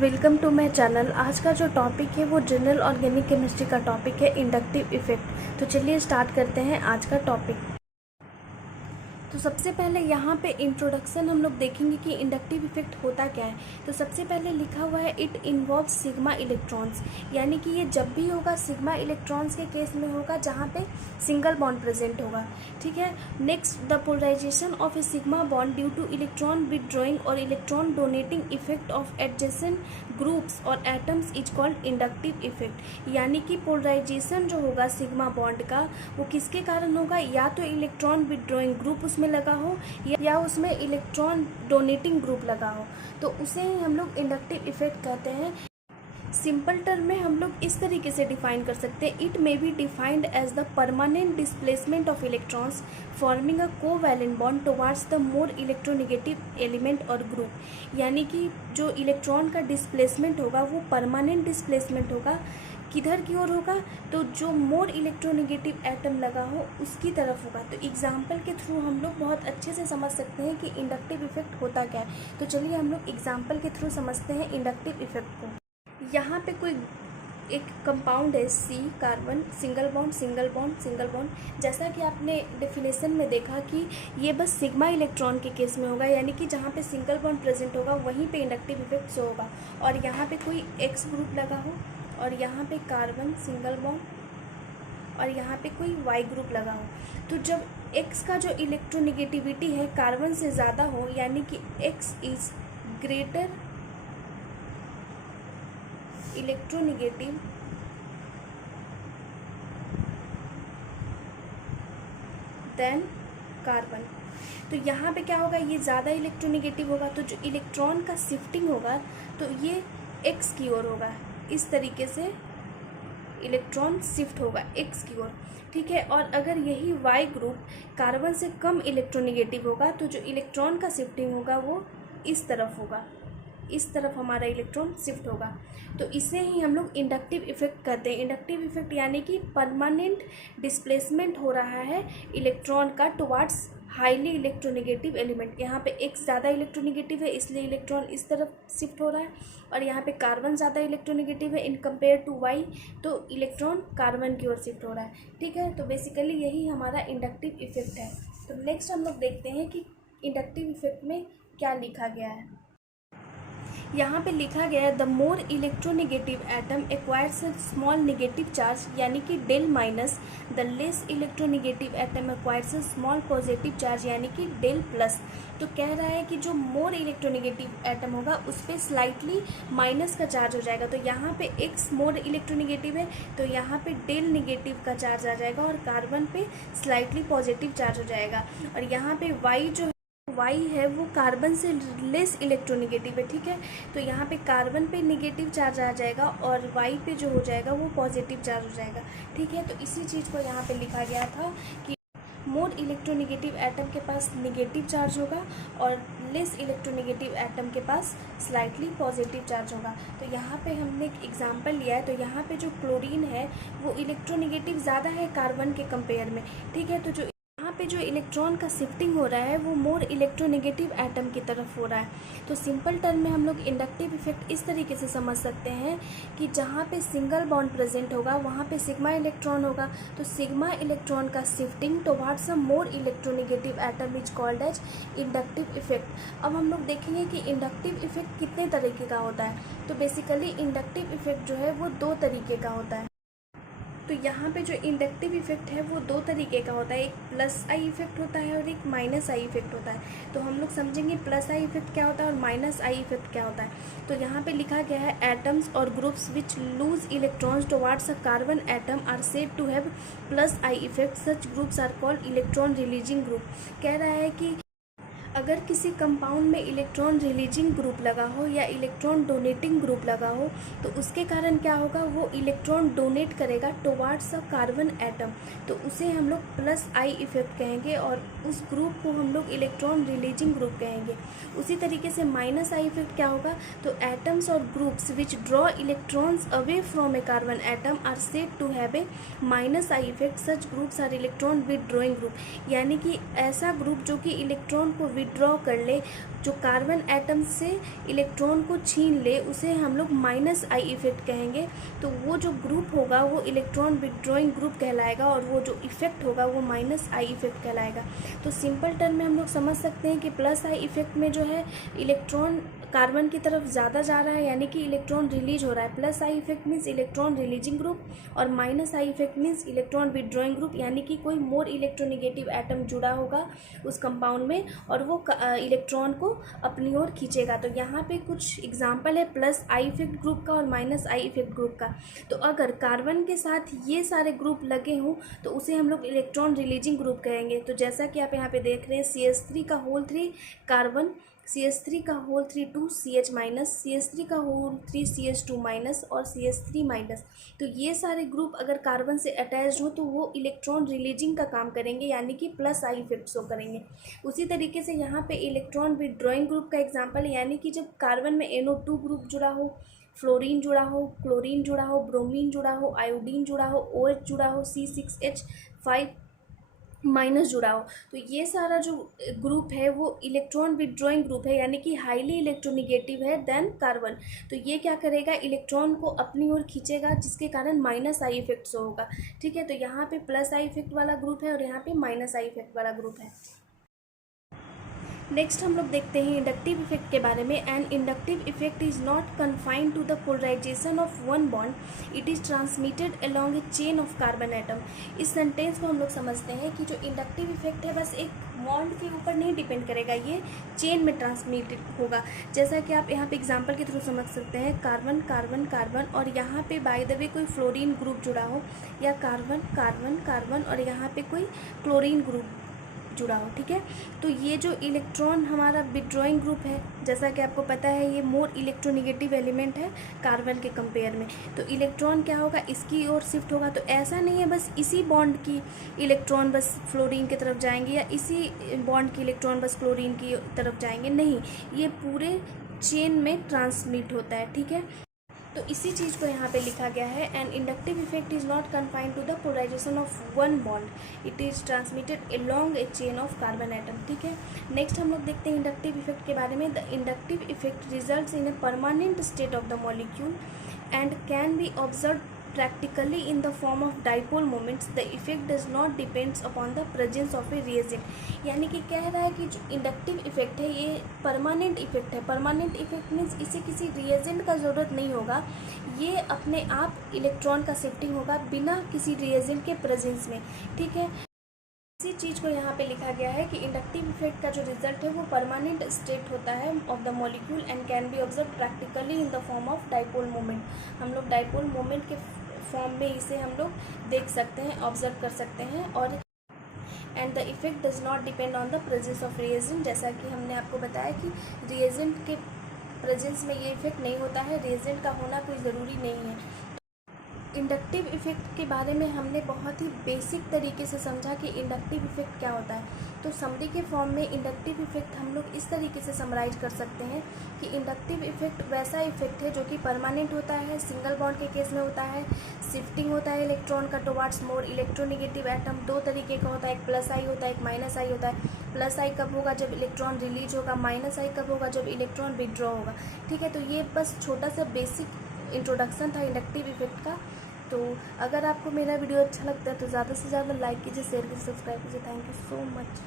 Welcome to my channel. आज का जो टॉपिक है वो जनरल ऑर्गेनिक केमिस्ट्री का टॉपिक है इंडक्टिव इफेक्ट। तो चलिए स्टार्ट करते हैं आज का टॉपिक। तो सबसे पहले यहाँ पे इंट्रोडक्शन हम लोग देखेंगे कि इंडक्टिव इफेक्ट होता क्या है। तो सबसे पहले लिखा हुआ है इट इन्वॉल्व सिग्मा इलेक्ट्रॉन्स, यानी कि ये जब भी होगा सिग्मा इलेक्ट्रॉन्स के केस में होगा जहाँ पे सिंगल बॉन्ड प्रेजेंट होगा। ठीक है। Next, the polarisation of a sigma bond due to electron withdrawing और electron donating effect of adjacent groups और atoms is called inductive effect. यानी कि पोलराइजेशन जो होगा सिग्मा बॉन्ड का वो किसके कारण होगा, या तो इलेक्ट्रॉन विदड्रॉइंग ग्रुप उसमें लगा हो या उसमें इलेक्ट्रॉन डोनेटिंग ग्रुप लगा हो, तो उसे ही हम लोग इंडक्टिव इफेक्ट कहते हैं। सिंपल टर्म में हम लोग इस तरीके से डिफाइन कर सकते हैं, it may be defined as the permanent displacement of electrons forming a covalent bond towards the more electronegative element और ग्रुप। यानी कि जो इलेक्ट्रॉन का डिस्प्लेसमेंट होगा वो परमानेंट डिस्प्लेसमेंट होगा, किधर की ओर होगा, तो जो मोर इलेक्ट्रोनेगेटिव एटम लगा हो उसकी तरफ होगा। तो एग्जाम्पल के थ्रू हम लोग बहुत अच्छे से समझ सकते हैं कि इंडक्टिव इफेक्ट होता क्या है। तो चलिए हम लोग एग्जाम्पल के थ्रू समझते हैं इंडक्टिव इफेक्ट को। यहाँ पे कोई एक कंपाउंड है C, carbon, single bond single bond single bond. जैसा कि आपने डेफिनेशन में देखा कि ये बस सिग्मा इलेक्ट्रॉन के केस में होगा, यानी कि जहाँ पे सिंगल बॉन्ड प्रेजेंट होगा वहीं पे इंडक्टिव इफेक्ट शो होगा। और यहाँ पे कोई एक्स ग्रुप लगा हो और यहाँ पे कार्बन सिंगल बॉन्ड और यहाँ पे कोई वाई ग्रुप लगा हो, तो जब एक्स का जो इलेक्ट्रोनेगेटिविटी है कार्बन से ज़्यादा हो, यानी कि x is greater electronegative than carbon, तो यहाँ पे क्या होगा, ये ज़्यादा इलेक्ट्रोनेगेटिव होगा, तो जो इलेक्ट्रॉन का शिफ्टिंग होगा तो ये एक्स की ओर होगा। इस तरीके से इलेक्ट्रॉन शिफ्ट होगा एक्स की ओर। ठीक है। और अगर यही वाई ग्रुप कार्बन से कम इलेक्ट्रोनेगेटिव होगा तो जो इलेक्ट्रॉन का शिफ्टिंग होगा वो इस तरफ होगा, इस तरफ हमारा इलेक्ट्रॉन शिफ्ट होगा। तो इसे ही हम लोग इंडक्टिव इफेक्ट कहते हैं। इंडक्टिव इफेक्ट यानी कि परमानेंट डिस्प्लेसमेंट हो रहा है इलेक्ट्रॉन का टुवार्ड्स हाईली इलेक्ट्रोनेगेटिव एलिमेंट। यहाँ पे एक्स ज़्यादा इलेक्ट्रोनेगेटिव है इसलिए इलेक्ट्रॉन इस तरफ शिफ्ट हो रहा है, और यहाँ पे कार्बन ज़्यादा इलेक्ट्रोनेगेटिव है इन कंपेयर टू वाई, तो इलेक्ट्रॉन कार्बन की ओर शिफ्ट हो रहा है। ठीक है। तो बेसिकली यही हमारा इंडक्टिव इफेक्ट है। तो नेक्स्ट हम लोग देखते हैं कि इंडक्टिव इफेक्ट में क्या लिखा गया है। यहाँ पे लिखा गया है the more electronegative atom acquires a small negative charge, यानी कि del minus, the less electronegative atom acquires a small positive charge, यानी कि डेल प्लस। तो कह रहा है कि जो मोर इलेक्ट्रोनेगेटिव एटम होगा उस पर स्लाइटली माइनस का चार्ज हो जाएगा। तो यहाँ पे एक्स मोर इलेक्ट्रोनेगेटिव है तो यहाँ पे डेल नेगेटिव का चार्ज आ जाएगा और कार्बन पे स्लाइटली पॉजिटिव चार्ज हो जाएगा। और यहाँ पे वाई जो वाई है वो कार्बन से लेस इलेक्ट्रोनेगेटिव है। ठीक है। तो यहाँ पे कार्बन पे नेगेटिव चार्ज आ जाएगा और वाई पे जो हो जाएगा वो पॉजिटिव चार्ज हो जाएगा। ठीक है। तो इसी चीज़ को यहाँ पे लिखा गया था कि मोर इलेक्ट्रोनेगेटिव एटम के पास नेगेटिव चार्ज होगा और लेस इलेक्ट्रोनेगेटिव एटम के पास स्लाइटली पॉजिटिव चार्ज होगा। तो यहाँ पे हमने एक एग्जांपल लिया है। तो यहाँ पे जो क्लोरीन है वो इलेक्ट्रोनेगेटिव ज़्यादा है कार्बन के कंपेयर में। ठीक है। तो जो यहाँ पे जो इलेक्ट्रॉन का शिफ्टिंग हो रहा है वो मोर इलेक्ट्रोनेगेटिव एटम की तरफ हो रहा है। तो सिंपल टर्म में हम लोग इंडक्टिव इफेक्ट इस तरीके से समझ सकते हैं कि जहाँ पे सिंगल बॉन्ड प्रेजेंट होगा वहाँ पे सिग्मा इलेक्ट्रॉन होगा, तो सिग्मा इलेक्ट्रॉन का shifting towards a more electronegative atom is called as inductive effect. अब हम लोग देखेंगे कि इंडक्टिव इफेक्ट कितने तरीके का होता है। तो बेसिकली इंडक्टिव इफेक्ट जो है वो दो तरीके का होता है। तो यहाँ पे जो इंडक्टिव इफेक्ट है वो दो तरीके का होता है, एक प्लस आई इफेक्ट होता है और एक माइनस आई इफेक्ट होता है। तो हम लोग समझेंगे प्लस आई इफेक्ट क्या होता है और माइनस आई इफेक्ट क्या होता है। तो यहाँ पे लिखा गया है एटम्स और groups which lose electrons towards a carbon atom are said to have plus I effect, such groups are called electron releasing group. कह रहा है कि अगर किसी कंपाउंड में इलेक्ट्रॉन रिलीजिंग ग्रुप लगा हो या इलेक्ट्रॉन डोनेटिंग ग्रुप लगा हो तो उसके कारण क्या होगा, वो इलेक्ट्रॉन डोनेट करेगा टुवार्ड्स अ कार्बन एटम, तो उसे हम लोग प्लस आई इफेक्ट कहेंगे और उस ग्रुप को हम लोग इलेक्ट्रॉन रिलीजिंग ग्रुप कहेंगे। उसी तरीके से माइनस आई इफेक्ट क्या होगा, तो एटम्स और groups which draw electrons away from a carbon atom are said to have a minus I effect, such groups are electron withdrawing group. यानी कि ऐसा ग्रुप जो कि इलेक्ट्रॉन को विड्रॉ कर ले, जो कार्बन एटम से इलेक्ट्रॉन को छीन ले, उसे हम लोग माइनस आई इफेक्ट कहेंगे। तो वो जो ग्रुप होगा वो इलेक्ट्रॉन विड्रॉइंग ग्रुप कहलाएगा और वो जो इफेक्ट होगा वो माइनस आई इफेक्ट कहलाएगा। तो सिंपल टर्म में हम लोग समझ सकते हैं कि प्लस आई इफेक्ट में जो है इलेक्ट्रॉन कार्बन की तरफ ज़्यादा जा रहा है, यानी कि इलेक्ट्रॉन रिलीज हो रहा है। Plus I effect means electron releasing group और minus I effect means electron withdrawing group, यानी कि कोई मोर इलेक्ट्रोनिगेटिव एटम जुड़ा होगा उस कंपाउंड में और वो इलेक्ट्रॉन को अपनी ओर खींचेगा। तो यहाँ पे कुछ एग्जाम्पल है प्लस आई इफेक्ट ग्रुप का और माइनस आई इफेक्ट ग्रुप का। तो अगर कार्बन के साथ ये सारे ग्रुप लगे हों तो उसे हम लोग इलेक्ट्रॉन रिलीजिंग ग्रुप कहेंगे। तो जैसा कि आप यहाँ पे देख रहे हैं CH3 का होल 3 कार्बन, CH3 का होल 3 2 CH माइनस, CH3 का होल 3 CH2 माइनस और CH3 माइनस। तो ये सारे ग्रुप अगर कार्बन से अटैच्ड हो तो वो इलेक्ट्रॉन रिलीजिंग का काम करेंगे, यानी कि प्लस आई इफेक्ट शो करेंगे। उसी तरीके से यहाँ पे इलेक्ट्रॉन विड्रॉइंग ग्रुप का एग्जांपल है, यानी कि जब कार्बन में NO2 ग्रुप जुड़ा हो, फ्लोरीन जुड़ा हो, क्लोरीन जुड़ा हो, ब्रोमीन जुड़ा हो, आयोडीन जुड़ा हो, OH जुड़ा हो, C6H5 माइनस जुड़ा हो, तो ये सारा जो ग्रुप है वो इलेक्ट्रॉन विड्रॉइंग ग्रुप है, यानी कि हाईली इलेक्ट्रोनिगेटिव है देन कार्बन। तो ये क्या करेगा, इलेक्ट्रॉन को अपनी ओर खींचेगा, जिसके कारण माइनस आई इफेक्ट शो होगा। ठीक है, तो यहाँ पे प्लस आई इफेक्ट वाला ग्रुप है और यहाँ पे माइनस आई इफेक्ट वाला ग्रुप है। नेक्स्ट हम लोग देखते हैं इंडक्टिव इफेक्ट के बारे में। And inductive effect is not confined to the polarisation of one bond, it is transmitted along a chain of carbon atom. इस सेंटेंस को हम लोग समझते हैं कि जो इंडक्टिव इफेक्ट है बस एक बॉन्ड के ऊपर नहीं डिपेंड करेगा, ये चेन में ट्रांसमिटेड होगा। जैसा कि आप यहाँ पे एग्जांपल के थ्रू समझ सकते हैं, कार्बन कार्बन कार्बन और यहाँ पे बाय द वे कोई फ्लोरीन ग्रुप जुड़ा हो, या कार्बन कार्बन कार्बन और यहाँ पे कोई क्लोरीन ग्रुप जुड़ा हो। ठीक है, तो ये जो इलेक्ट्रॉन हमारा विड्रॉइंग ग्रुप है, जैसा कि आपको पता है ये मोर इलेक्ट्रोनिगेटिव एलिमेंट है कार्बन के कंपेयर में। तो इलेक्ट्रॉन क्या होगा, इसकी ओर शिफ्ट होगा। तो ऐसा नहीं है बस इसी बॉन्ड की इलेक्ट्रॉन बस फ्लोरीन की तरफ जाएंगे या इसी बॉन्ड की इलेक्ट्रॉन बस क्लोरीन की तरफ जाएंगे, नहीं, ये पूरे चेन में ट्रांसमिट होता है। ठीक है, तो इसी चीज़ को यहाँ पे लिखा गया है। And inductive effect is not confined to the polarisation of one bond, it is transmitted along a chain of carbon atom. ठीक है, नेक्स्ट हम लोग देखते हैं इंडक्टिव इफेक्ट के बारे में। The inductive effect results in a permanent state of the molecule and can be observe practically in the form of dipole moments. The effect does not depends upon the presence of a reagent। यानी कि कह रहा है कि जो inductive effect है ये permanent effect है। परमानेंट इफेक्ट मीन्स इसे किसी रिएजेंट का ज़रूरत नहीं होगा, ये अपने आप इलेक्ट्रॉन का शिफ्टिंग होगा बिना किसी रिएजेंट के प्रेजेंस में। ठीक है, इसी चीज़ को यहाँ पे लिखा गया है कि इंडक्टिव इफेक्ट का जो रिजल्ट है वो परमानेंट स्टेट होता है of the molecule and can be observe practically in the form of dipole moment. हम लोग डाइपोल मोमेंट के फॉर्म में इसे हम लोग देख सकते हैं, ऑब्जर्व कर सकते हैं। और and the effect does not depend on the presence of reagent, जैसा कि हमने आपको बताया कि रिएजेंट के प्रेजेंस में ये इफेक्ट नहीं होता है, रिएजेंट का होना कोई ज़रूरी नहीं है। इंडक्टिव इफेक्ट के बारे में हमने बहुत ही बेसिक तरीके से समझा कि इंडक्टिव इफेक्ट क्या होता है। तो समरी के फॉर्म में इंडक्टिव इफेक्ट हम लोग इस तरीके से समराइज कर सकते हैं कि इंडक्टिव इफेक्ट वैसा इफेक्ट है जो कि परमानेंट होता है, सिंगल बॉन्ड के केस में होता है, शिफ्टिंग होता है इलेक्ट्रॉन का टुवर्ड्स मोर इलेक्ट्रोनिगेटिव एटम। दो तरीके का होता है, एक प्लस आई होता है, एक माइनस आई होता है। प्लस आई कब होगा, जब इलेक्ट्रॉन रिलीज होगा, माइनस आई कब होगा, जब इलेक्ट्रॉन विड्रॉ होगा। ठीक है, तो ये बस छोटा सा बेसिक इंट्रोडक्शन था इंडक्टिव इफेक्ट का। तो अगर आपको मेरा वीडियो अच्छा लगता है तो ज़्यादा से ज़्यादा लाइक कीजिए, शेयर कीजिए, सब्सक्राइब कीजिए। Thank you so much.